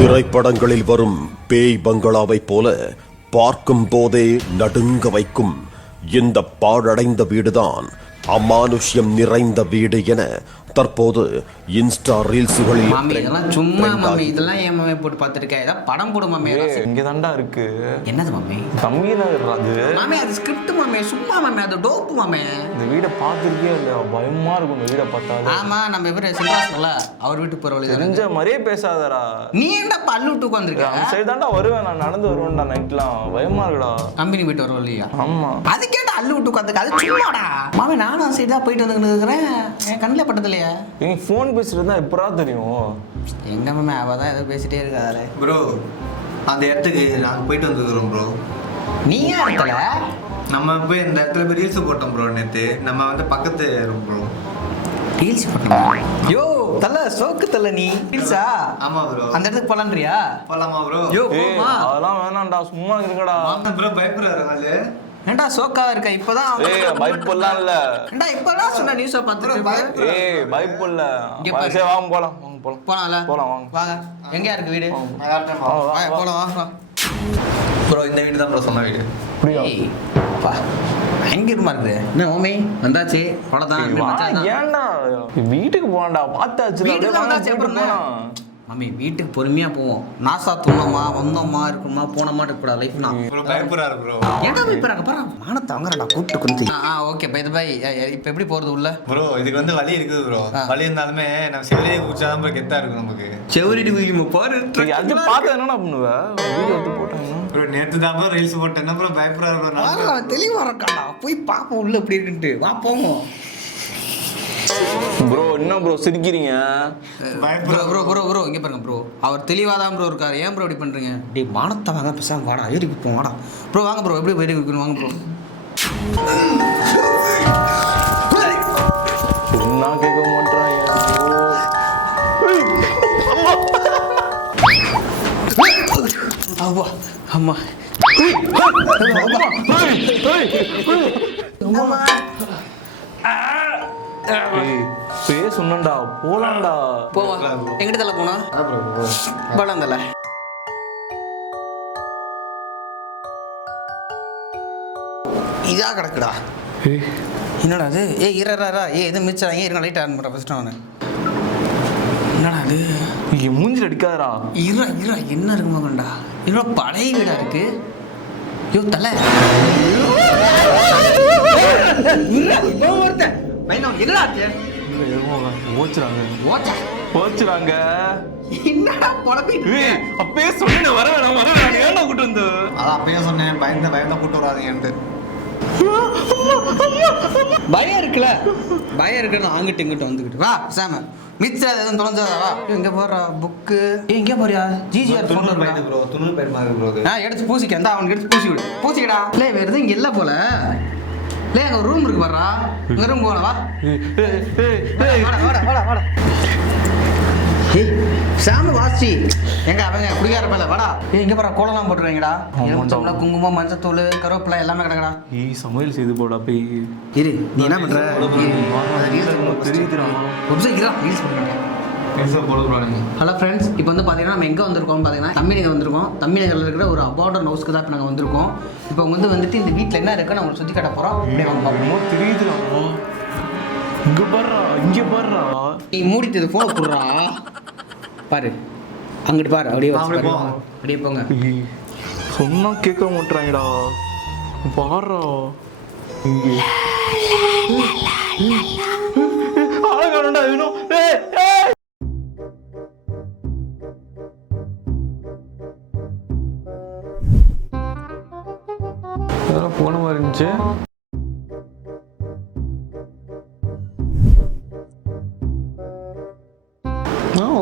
திரைப்படங்களில் வரும் பேய் பங்களாவைப் போல பார்க்கும் போதே நடுங்க வைக்கும் இந்த பாழடைந்த வீடுதான் அமானுஷ்யம் நிறைந்த வீடு என தற்போது இன்ஸ்டா ரீல்ஸுகளில் இதெல்லாம் சும்மா மாமி, இதெல்லாம் ஏன் மாமி போட்டு பார்த்துருக்கேன்? ஏதாவது படம் போடு மாமி. இங்க தாண்டா இருக்கு. என்னது மாமி? தமிழ்நாடு அது மாமி, அது ஸ்கிரிப்ட் மாமி, சும்மா மாமி, அது டோப்பு மாமி. இந்த வீடை பார்த்துருக்கே இல்லையா? பயமா இருக்கும் இந்த வீடை பார்த்தாலும். ஆமா, நம்ம இவரு சின்ராஸ்ல அவர் வீட்டுக்கு போற வழி தெரிஞ்ச மாதிரியே பேசாதடா. நீ என்ன பல்லு விட்டு உட்காந்துருக்க? சரி தாண்டா வருவேன், நான் நடந்து வருவேன்டா நைட்லாம். பயமா இருக்குடா. கம்பெனி போயிட்டு வர வழியா? ஆமா. அது கேட்ட அல்லு விட்டு உட்காந்துருக்க, அது சும்மாடா மாமி. நானும் சைடா போயிட்டு வந்துக்கிட்டு இருக்கிறேன், என் கண்ணில் பட்டது இல்லையா? நீ ஃபோன் பேசுறது தான் எப்படா தெரியும்? எங்க மாமி, அவ தான் ஏதோ பேசிட்டே இருக்காளே. ப்ரோ அந்த இடத்துக்கு நாங்கள் போயிட்டு வந்துருக்குறோம் ப்ரோ. நீ ஏன் இடத்துல? நம்ம போய் இந்த இடத்துல போய் ரீல்ஸ் போட்டோம் ப்ரோ. நேற்று நம்ம வந்து பக்கத்து ரூம் ப்ரோ. ரீல்ஸ் பண்ணோம். யோ தல சோக்கு தல, நீ ரீல்ஸா? ஆமா ப்ரோ. அந்த இடத்துக்கு போலான்றியா? போலாமா ப்ரோ? யோ ஏய், போமா. அதெல்லாம் வேணாம்டா, சும்மா இருங்கடா. ப்ரோ பயப்படுறாரு நாளு. ஏண்டா சோக்கா இருக்க? இப்பதான் ஏய் பயப்படலாம் இல்ல. ஏண்டா இப்பதான் சொன்ன நியூஸ பார்த்துட்டு. ஏய் பயப்படல. இங்க பாரு. சரி வாங்க போலாம், வாங்க போலாம். போலாம்ல? போலாம் வாங்க. வாங்க. எங்க இருக்கு வீடு? போலாம் வா. ப்ரோ இந்த வீடு தான் ப்ரோ சொன்ன வீடு. அப்படியா? ஏய் பா, பயங்கரமா இருக்குது. என்ன ஓமி வந்தாச்சு, அவ்வளோதான். ஏன்டா வீட்டுக்கு போகண்டா, பார்த்தாச்சு. வீட்டுக்கு வந்தாச்சு, அப்புறம் என்ன? மம்மி வீட்டுக்கு பொறுமையா போவோம். நாசா தூணமா வந்தோமா இருக்குமா போனோமா இருக்கக்கூடாது லைஃப்னா. Bro பயப்படுறாரு bro. ஏன்டா போய்றாங்க பாரு, மானத்தை வாங்குறடா கூப்பிட்டு கொண்டு. Okay bye bye. இப்போ எப்படி போறது உள்ள? ப்ரோ இதுக்கு வந்து வழி இருக்குது ப்ரோ. வழி இருந்தாலுமே நம்ம செவிலியே குடிச்சாதான் ப்ரோ கெத்தா இருக்கும் நமக்கு. செவரிட்டு குதிக்குமா பாரு. அது பார்த்து என்னடா பண்ணுவ? வீடியோ எடுத்து போட்டாங்க ப்ரோ. நேற்று தான் ப்ரோ ரீல்ஸ் போட்டேன். என்ன ப்ரோ பயப்படுறாரு ப்ரோ? தெளிவா இருக்காடா, போய் பார்ப்போம் உள்ள எப்படி இருக்குன்ட்டு. வா போவோம். ப்ரோ என்ன ப்ரோ சிரிக்கிறீங்க? ப்ரோ இங்க பாருங்க ப்ரோ, அவர் தெளிவாதான் ப்ரோ இருக்காரு. ஏன் ப்ரோ இப்படி பண்றீங்க? டேய் மானத்தை வாங்க, பேசாம வாடா, ஏறிக்கு போ வாடா. ப்ரோ வாங்க ப்ரோ, எப்படி ஏறி வைக்கணும் வாங்க ப்ரோ. சொன்னா கேட்க மாட்டாங்க. அம்மா அம்மா சொன்னண்டா போலாம்டா. போவா. எங்கிட்ட தலை போனா போலாம் தலை. இதா கிடக்குடா. என்னடா அது? இரா எதுவும் மிச்சாங்க. இருங்க லைட் ஆன் பண்ணுறேன் ஃபஸ்ட்டு நான். என்னடா அது? இங்கே மூஞ்சில் அடிக்காதடா. இரா என்ன இருக்குமா கண்டா? இன்னும் பழைய வீடா இருக்கு. யோ தலை ஒருத்தன் என்னடா ஆச்சு? போச்சுறாங்க. என்னடா குழப்பிட்டு? அப்பயே சொன்னேன் வர வேணாம் ஏன்டா கூட்டு வந்து. அதான் அப்பயே சொன்னேன், பயந்த கூட்டு வராதீங்கன்ட்டு. பயம் இருக்குன்னு அங்கிட்டு இங்கிட்டு வந்துக்கிட்டு. வா சாம மிச்சம் எதுவும் தொலைஞ்சாதா? வா எங்க போற புக்கு எங்க போறியா? ஜிஜிஆர் துணூர் பைட்டு ப்ரோ. துணூர் பைட்டு மாதிரி ப்ரோ. எடுத்து பூசிக்க. அந்த அவனுக்கு எடுத்து பூசி விடு. பூசிக்கடா. இல்லை வேறு எதுவும் இங்கே இல்லை போல. இல்லை அங்கே ஒரு ரூம் இருக்கு பாடுறா. இங்கே ரூம் போகலாம். வாடா. ஏய் சாமி வாசி எங்க அவங்க குடிகார பேல வாடா. இங்கே பாரு கோலம்லாம் போட்டுருவீங்கடா. எலுமிச்சம்பழம், குங்குமம், மஞ்சத்தூள், கருவேப்பிலை எல்லாமே கிடக்குடா. சமையல் செய்து போடா போய். இரு நீ என்ன பண்ற? ஹலோ ஃப்ரெண்ட்ஸ், இப்போ வந்து பார்த்தீங்கன்னா நம்ம எங்கே வந்திருக்கோம்னு பார்த்தீங்கன்னா தம்பி நகர் வந்திருக்கோம். தம்பி நகரில் இருக்கிற ஒரு அபார்டன் ஹவுஸ்க்கு தான் இப்போ நாங்கள் வந்திருக்கோம். இப்போ வந்துட்டு இந்த வீட்டில் என்ன இருக்குன்னு அவங்களுக்கு சுற்றி காட்ட போகிறோம். அப்படியே அவங்க பார்ப்போம். தெரியுதுடா. இங்கே பாடுறா. நீ மூடிட்டு ஃபோனை போடுறா. பாரு அங்கிட்டு பாரு. அப்படியே போங்க. சொன்னா கேட்க மாட்டாங்கடா. பாடுறா. அழகானடா வேணும். அதெல்லாம் போன மாதிரி இருந்துச்சு.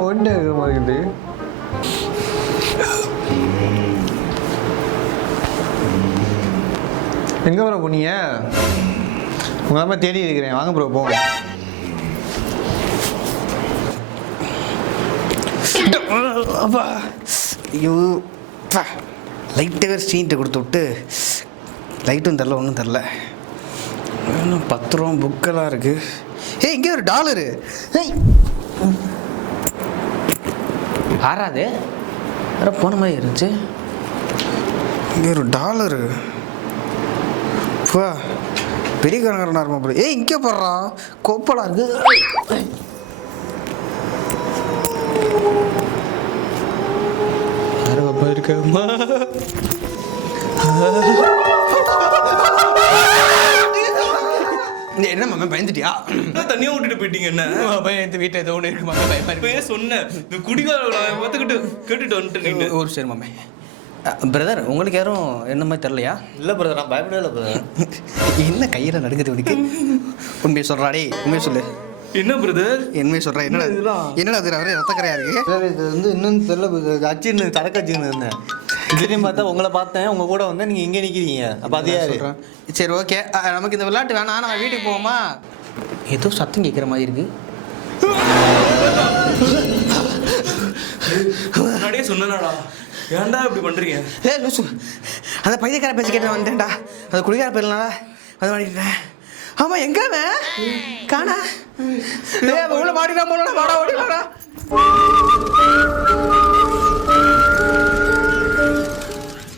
ஒன்றே இருக்கிற மாதிரி இருக்குது. எங்கே ப்ரோ போனீங்க? உங்கள் அம்மா தேடி இருக்கிறேன். வாங்க ப்ரோ போங்க. அப்பா ஐயோ லைட்டாக ஸ்டீன்ட்டை கொடுத்து விட்டு லைட்டும் தரல ஒன்றும் தரல. இன்னும் 10 ரூபா புக்கெல்லாம் இருக்குது. இங்கே ஒரு $. ஏய் ஆறாது வேற போன மாதிரி இருந்துச்சு. இங்கே ஒரு டாலரு பெரிய கணக்காரனா இருமா போல. ஏய் இங்கே போடுறா கோப்பலா இருக்கு. இருக்கம்மா என்ன மாமா பயந்துட்டியா? தனியா விட்டுட்டு போயிட்டீங்க என்ன? பயந்து வீட்டில் ஏதோ ஒன்று இருக்கு மாமா பயமா இப்பயே சொன்னேன் இந்த குடிகார பார்த்துக்கிட்டு கேட்டுட்டு வந்துட்டு ஒரு சரி மாமே. பிரதர் உங்களுக்கு யாரும் என்ன மாதிரி தெரிலையா? இல்லை பிரதர், நான் பயப்படவே இல்லை பிரதர். என்ன கையில் நடுக்குது உனக்கு? உண்மையை சொல்கிறாடே, உண்மையை சொல்லு. என்ன பிரதர்? உண்மையை சொல்கிறேன். என்னடா அது அவரே ரத்தக்கரையா இருக்கு? இது வந்து இன்னும் தெரியல, அச்சுன்னு சடக்கு அச்சுன்னு இருந்தேன். திடீர்னு பார்த்தா உங்களை பார்த்தேன், உங்கள் கூட வந்தேன், நீங்கள் இங்கே நிற்கிறீங்க. அப்போ அதே சொல்கிறேன். சரி ஓகே, நமக்கு இந்த விளையாட்டு வேணாம், நம்ம வீட்டுக்கு போவோமா? ஏதோ சத்தம் கேட்குற மாதிரி இருக்கு. முன்னாடியே சொன்னேனாடா, ஏன்டா இப்படி பண்றீங்க? லூசு, அந்த பைத்தியக்கார பேச்சு கேட்டு வந்துட்டேன்டா. அது குடிகார பேர்லாம் அது மாட்டிட்டேன். ஆமாம் எங்க காணா உள்ள மாட்டினா போனா வாடா ஓடி வாடா.